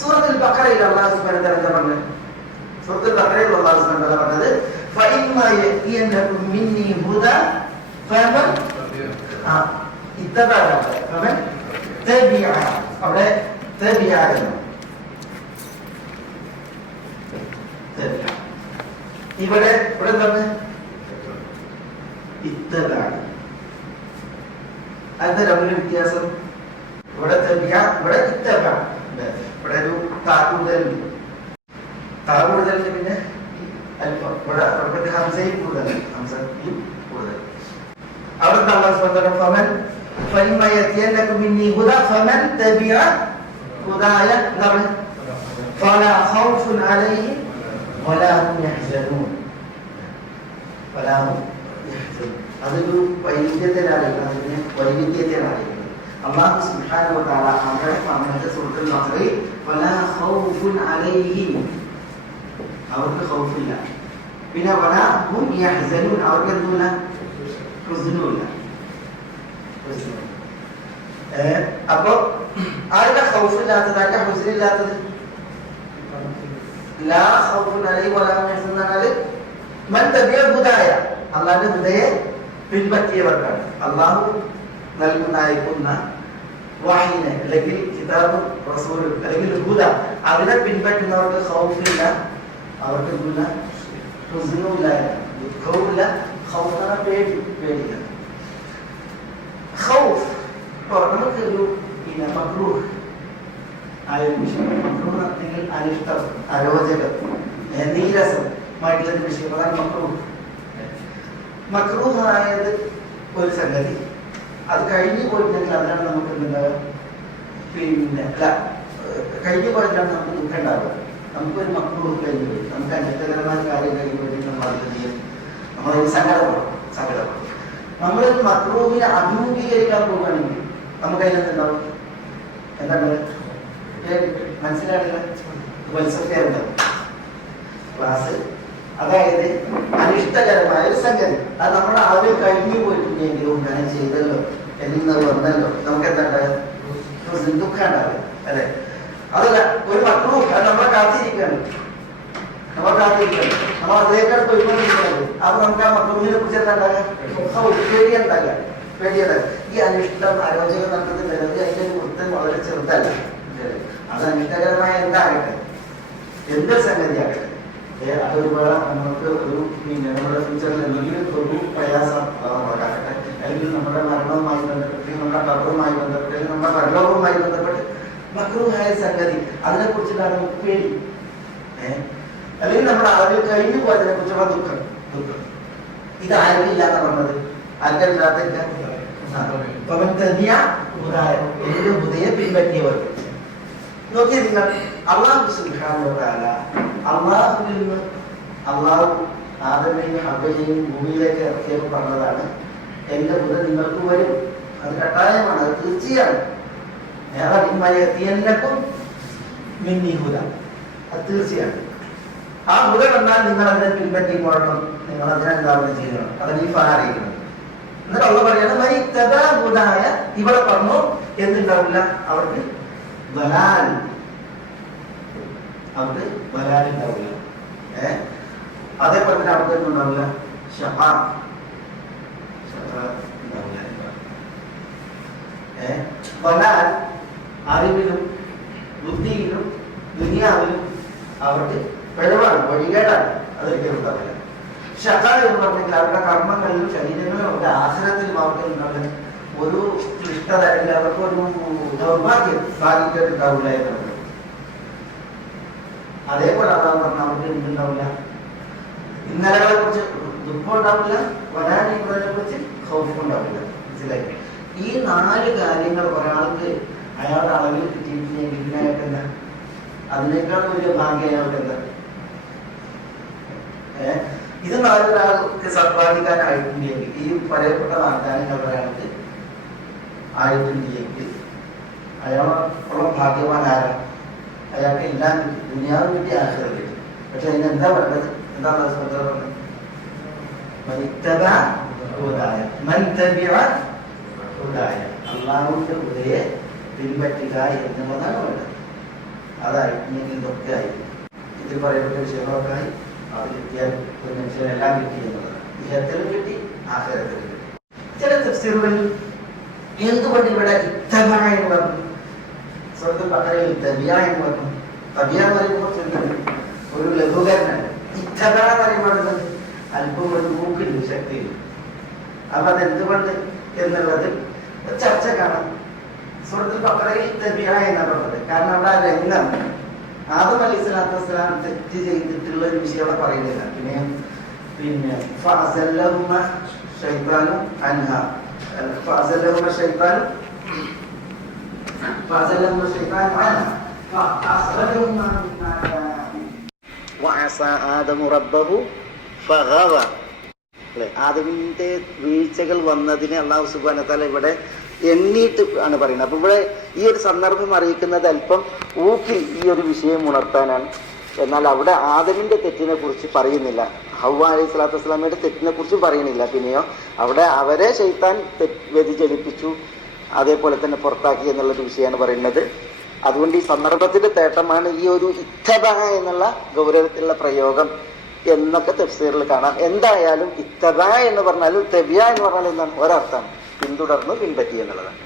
സൂറത്തുൽ ബഖറയിൽ അല്ലാഹു സുബ്ഹാനഹു വ തആല എന്താ പറഞ്ഞത്? സൂറത്തുൽ ബഖറയിൽ അല്ലാഹു സുബ്ഹാനഹു വ തആല പറഞ്ഞത് ഫഇമ്മാ യഅതിയനകും മിന്നി ഹുദാ ഫമൻ ഇത്തബഅ ഫമൻ തബിഅ. അവിടെ തബിഅ ഇവിടെ എന്താണ്? ഇത്തബഅ. അത് തമ്മിലുള്ള വ്യത്യാസം. ഇവിടെ തബിഅ, ഇവിടെ ഇത്തബഅ. ഇവിടെ ഒരു താ കൂടുതലുണ്ട്. താ കൂടുതലിന് പിന്നെ അല്പം ഇവിടെ ഹംസയും കൂടുതൽ, ഹംസയും കൂടുതൽ. അവിടെ അല്ലാഹു സുബ്ഹാനഹു വ തആല ഫമൻ ഫഇമ്മാ യഅതിയനകും മിന്നി ഹുദാ ഫമൻ തബിഅ ഹുദായ എന്താണ്? ഫലാ ഖൗഫുൻ അലൈഹിം വലാ ഹും യഹ്സനൂൻ. വലാ ഹും യഹ്സനൂൻ. അതൊരു വൈവിധ്യത്തിലാണ്, അതിനെ വൈവിധ്യത്തിലാണ് അല്ലാഹു സുബ്ഹാനഹു വ തആല അവിടെ പറഞ്ഞത് സൂറത്തുൽ ബഖറയിൽ വലാ ഖൗഫുൻ അലൈഹിം, അവർക്ക് ഖൗഫില്ല. പിന്നെ വലാ ഹും യഹ്സനൂൻ, അവർക്ക് എന്തുമില്ല? ഹുസ്നുമില്ല. അപ്പൊ ആരുടെ ഖൗഫില്ലാത്തത്, ആരുടെ ഹുസ്നില്ലാത്തത്? ലാ ഖൗഫുൻ അലൈഹിം വലാ ഹും യഹ്സനൂൻ എന്നാൽ മൻ തബിഅ ഹുദായ, അല്ലാഹുവിന്റെ ഹുദയെ പിൻപറ്റിയവർക്കാണ്. അല്ലാഹു നൽകുന്ന വഹീനെ അല്ലെങ്കിൽ കിതാബും റസൂലും അല്ലെങ്കിൽ ഹുദ അതിനെ പിൻപറ്റുന്നവർക്ക് ഖൗഫില്ല, അവർക്ക് എന്തില്ല? ഹുസ്നുമില്ല, ദുഃഖവുമില്ല. ഖൗഫ് എന്ന പേടിക്കുക. ഖൗഫ് നമുക്കൊരു പിന്നെ മക്രൂഹ് ആയ വിഷയം, മക്രൂഹ് അല്ലെങ്കിൽ അനിഷ്ടം, അരോചകം, നീരസമായിട്ടുള്ള വിഷയം, അതാണ് മക്രൂഹ്. മക്രൂഹായത് ഒരു സംഗതി അത് കഴിഞ്ഞു പോയിട്ടുണ്ടെങ്കിൽ അതിനാണ് നമുക്ക് എന്തുണ്ടാവുക? പിന്നെ അല്ല, കഴിഞ്ഞു പോയിട്ടാണ് നമുക്ക് ദുഃഖം ഉണ്ടാവുക. നമുക്കൊരു മക്രൂഹ് കഴിഞ്ഞു പോയി, നമുക്ക് അനിഷ്ടകരമായ കാര്യം കഴിഞ്ഞു പോയിട്ട് നമ്മൾ നമ്മളൊരു സങ്കടപ്പെടും. നമ്മളൊരു മക്രൂഹിനെ അഭിമുഖീകരിക്കാൻ പോവുകയാണെങ്കിൽ നമുക്ക് അതിനെന്തുണ്ടാവും? എന്താണ് മനസ്സിലായില്ല? ക്ലാസ് അതായത് അനിഷ്ടകരമായ ഒരു സംഗതി അത് നമ്മുടെ ആദ്യം കഴിഞ്ഞു പോയിട്ടുണ്ടെങ്കിലും ഞാൻ ചെയ്തല്ലോ എന്നത് വന്നല്ലോ, നമുക്ക് എന്താ ദുഃഖം ഉണ്ടാവുക അല്ലെ? അതല്ല, ഒരു മക്രൂഹ് അത് നമ്മളെ കാത്തിരിക്കുകയാണ്, നമ്മൾ അതിലേക്കാണ് പോയിക്കൊണ്ടിരിക്കുന്നത്. അപ്പൊ നമുക്ക് ആ മക്രൂഹിനെ കുറിച്ച് എന്താ ഉണ്ടാകുക? പേടിയുണ്ടാകുക. ഈ അനിഷ്ടം, അരോചകം നടത്തുന്നത് അതിന്റെ വൃത്തം വളരെ ചെറുതല്ല. അത് അനിഷ്ടകരമായ എന്താകട്ടെ, എന്തൊരു സംഗതിയാകട്ടെ, അതൊരുപാട് നമുക്ക് ഒരു പിന്നെ നമ്മുടെ ഫ്യൂച്ചറിൽ എന്തെങ്കിലും ഒരു പ്രയാസം ഉണ്ടാകട്ടെ, അല്ലെങ്കിൽ നമ്മുടെ മരണവുമായി ബന്ധപ്പെട്ട്, നമ്മുടെ കബറുമായി ബന്ധപ്പെട്ട്, നമ്മുടെ പരലോകവുമായി ബന്ധപ്പെട്ട് മക്രൂഹായ സംഗതി അതിനെ കുറിച്ചിട്ടാണ് നമുക്ക് പേടി. അല്ലെങ്കിൽ നമ്മുടെ ആളുകൾ കഴിഞ്ഞു പോയതിനെ കുറിച്ചുള്ള ദുഃഖം. ഇതാരില്ല എന്ന് പറഞ്ഞത്, ആർക്കല്ലാത്ത ഹുദയെ പിൻപറ്റിയവർക്ക്. നോക്കിയ നിങ്ങൾ അല്ലാഹു സുബ്ഹാനഹു വ തആല അല്ലാഹുവിൽ നിന്ന് അല്ലാഹു ആദമിനെയും ഹവ്വയെയും ഭൂമിയിലേക്ക് ഇറക്കിയപ്പോൾ പറഞ്ഞതാണ് എന്റെ ഹുദ നിങ്ങൾക്ക് വരും. അത് കട്ടായമാണ്, അത് തീർച്ചയാണ്. മിന്നി ഹുദ, അത് തീർച്ചയാണ്. ആ ഹുദ കണ്ടാൽ നിങ്ങൾ അതിനെ പിൻപറ്റി പോകണം, നിങ്ങൾ അതിനെന്താവുന്ന ചെയ്യണം, അതിന് ഈ ഫാറിയിക്കണം. എന്നിട്ട് അള്ളാഹു പറയാണ് ഹുദായ, ഇവിടെ പറഞ്ഞു എന്തുണ്ടാവില്ല അവർക്ക്? ദലാൽ, അവർക്ക് ദലാൽ ഉണ്ടാവില്ല. അതേപോലെ തന്നെ അവർക്ക് എന്തുണ്ടാവില്ല? ഷഖാ ഉണ്ടാവില്ല. ദലാൽ അറിവിലും ബുദ്ധിയിലും ദുനിയാവിലും അവർക്ക് പിഴവാണ്, വഴികേടാണ്, അതൊരിക്കലും ഉണ്ടാവില്ല. ഷഖാ എന്ന് പറഞ്ഞെങ്കിൽ അവരുടെ കർമ്മങ്ങളിലും ശരീരങ്ങളിലും അവരുടെ ആസനത്തിലും അവർക്ക് ഉണ്ടാവില്ല ഒരു ക്ലിഷ്ടത, അല്ലെങ്കിൽ അവർക്കൊരു ദൗർഭാഗ്യം സാധിച്ചിട്ടുണ്ടാവില്ല എന്നുള്ളത്. അതേപോലെ അതാണ് പറഞ്ഞ അവർക്ക് എന്തുണ്ടാവില്ല? ഇന്നലകളെ കുറിച്ച് ദുഃഖം ഉണ്ടാവില്ല, വരാനിരിക്കുന്നതിനെ കുറിച്ച് ഖൗഫ് ഉണ്ടാവില്ല. മനസ്സിലായി? ഈ 4 കാര്യങ്ങൾ ഒരാൾക്ക് അയാളുടെ അളവിൽ കിട്ടിയിട്ടുണ്ടെങ്കിൽ ഇതിനായിട്ടെന്താ? അതിനേക്കാൾ വലിയ ഭാഗ്യം അയാൾക്ക് എന്താ? ഇത് 4 ഒരാൾക്ക് സമ്പാദിക്കാനായിട്ടുണ്ടെങ്കിൽ, ഈ പറയപ്പെട്ട വാഗ്ദാനങ്ങൾ ഒരാൾക്ക് ആയിട്ടുണ്ടെങ്കിൽ അയാളുള്ള ഭാഗ്യവാൻ ആരാണ്? അയാൾക്ക് എല്ലാം കിട്ടി, ദുനിയാവ് കിട്ടി, ആഖിറത്ത് കിട്ടി. പക്ഷെ അതിനെന്താ വേണ്ടത്? എന്താണ് പറഞ്ഞത്? അള്ളാഹുവിന്റെ ഹുദയെ പിൻപറ്റുക എന്നുള്ളതാണ് വേണ്ടത്. അതായി ഇല്ലെങ്കിൽ ഇതൊക്കെ ആയി. ഇതിൽ പറയപ്പെട്ട വിഷയങ്ങളൊക്കെ ആയി. അത് കിട്ടിയാൽ ഒരു മനുഷ്യനെല്ലാം കിട്ടി എന്നുള്ളതാണ്. ഇഹത്തിലും കിട്ടി, ആഖിറത്തിലും കിട്ടി. ചില തഫ്സീറുകളിൽ എന്തുകൊണ്ട് ഇവിടെ ഇത്തബ എന്ന് പറഞ്ഞു, സൂറത്തുൽ ബഖറയിൽ തബിയ എന്ന് പറഞ്ഞു. തബിയ എന്ന് പറയുമ്പോൾ ഒരു ലഘൂകരണമാണ്. ഇത്തബ എന്ന് പറയുമ്പോൾ അല്പം ഒരു മൂക്കുണ്ട്, ശക്തിയിൽ. അപ്പൊ അതെന്തുകൊണ്ട് എന്നുള്ളത് ചർച്ച കാണാം. സൂറത്തുൽ ബഖറയിൽ തബിയ എന്നാണ് പറഞ്ഞത്. കാരണം അവിടെ ആ രംഗം ആദം അലൈഹി സ്വലാത്തു വസ്സലാം തെറ്റ് ചെയ്തിട്ടുള്ള ഒരു വിഷയം അവിടെ പറയുന്നില്ല. പിന്നെ ഫഅസല്ലഹുമ ശൈത്താനു അൻഹാ, ഫഅസല്ലഹുമ ശൈത്താനു അൻഹാ ഫഅഖ്റജഹുമ മിമ്മാ വഅസാ ആദമു റബ്ബഹു ഫഗവ. ആദമിന്റെ വീഴ്ചകൾ വന്നതിന് അല്ലാഹു സുബ്ഹാനഹു വ തആല ഇവിടെ എണ്ണീട്ട് ആണ് പറയുന്നത്. അപ്പൊ ഇവിടെ ഈ ഒരു സന്ദർഭം അറിയിക്കുന്നത് അല്പം ഊക്കി ഈ ഒരു വിഷയം ഉണർത്താനാണ്. എന്നാൽ അവിടെ ആദമിന്റെ തെറ്റിനെ കുറിച്ച് പറയുന്നില്ല, ഹവ്വ അലൈഹി സ്വലാത്തു വസ്സലാമയുടെ തെറ്റിനെ കുറിച്ചും പറയുന്നില്ല. പിന്നെയോ അവിടെ അവരെ ശൈത്താൻ വ്യതിചലിപ്പിച്ചു, അതേപോലെ തന്നെ പുറത്താക്കി എന്നുള്ളൊരു വിഷയമാണ് പറയുന്നത്. അതുകൊണ്ട് ഈ സന്ദർഭത്തിന്റെ തേട്ടമാണ് ഈ ഒരു ഇത്തബ എന്നുള്ള ഗൗരവത്തിലുള്ള പ്രയോഗം എന്നൊക്കെ തഫ്സീറിൽ കാണാം. എന്തായാലും ഇത്തബ എന്ന് പറഞ്ഞാലും തബിയ എന്ന് പറഞ്ഞാൽ എന്താണ്, ഒരർത്ഥം പിന്തുടർന്ന് പിൻപറ്റി എന്നുള്ളതാണ്.